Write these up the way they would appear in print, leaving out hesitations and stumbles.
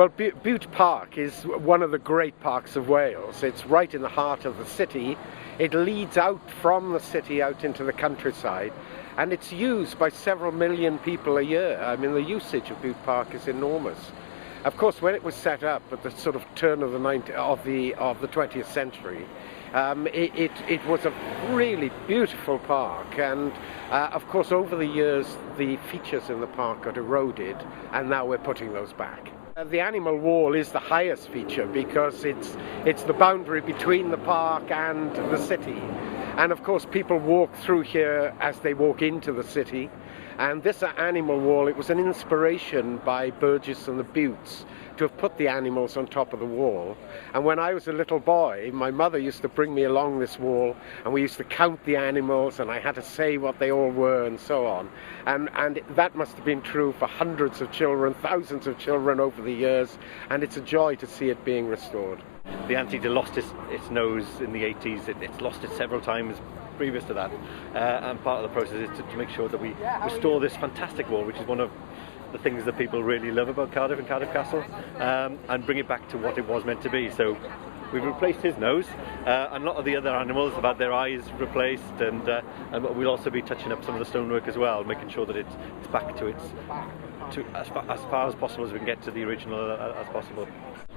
Well, Bute Park is one of the great parks of Wales. It's right in the heart of the city. It leads out from the city out into the countryside, and it's used by several million people a year. I mean, the usage of Bute Park is enormous. Of course, when it was set up at the sort of turn of the 20th century, it was a really beautiful park, and of course over the years the features in the park got eroded, and now we're putting those back. The animal wall is the highest feature because it's the boundary between the park and the city, and of course people walk through here as they walk into the city. And this animal wall, it was an inspiration by Burgess and the Butes to have put the animals on top of the wall. And when I was a little boy, my mother used to bring me along this wall, and we used to count the animals, and I had to say what they all were and so on. And that must have been true for hundreds of children, thousands of children over the years, and it's a joy to see it being restored. The anteater lost its nose in the 80s. It's lost it several times previous to that, and part of the process is to make sure that we restore this fantastic wall, which is one of the things that people really love about Cardiff and Cardiff Castle, and bring it back to what it was meant to be. So we've replaced his nose, and a lot of the other animals have had their eyes replaced, and we'll also be touching up some of the stonework as well, making sure that it's back to as far as possible as we can get to the original as possible.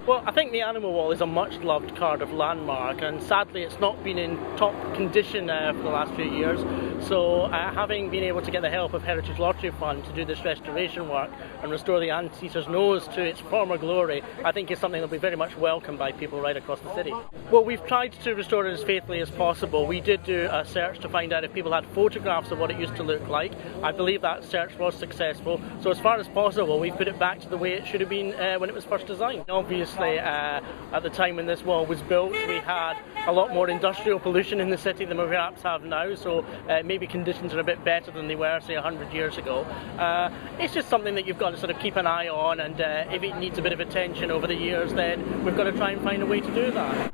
Well, I think the animal wall is a much-loved Cardiff landmark, and sadly it's not been in top condition for the last few years. So having been able to get the help of Heritage Lottery Fund to do this restoration work and restore the anteater's nose to its former glory, I think is something that will be very much welcomed by people right across the city. Well, we've tried to restore it as faithfully as possible. We did do a search to find out if people had photographs of what it used to look like. I believe that search was successful. So as far as possible, we've put it back to the way it should have been when it was first designed. Obviously, at the time when this wall was built, we had a lot more industrial pollution in the city than we perhaps have now, so maybe conditions are a bit better than they were, say, 100 years ago. It's just something that you've got to sort of keep an eye on, and if it needs a bit of attention over the years, then we've got to try and find a way to do that.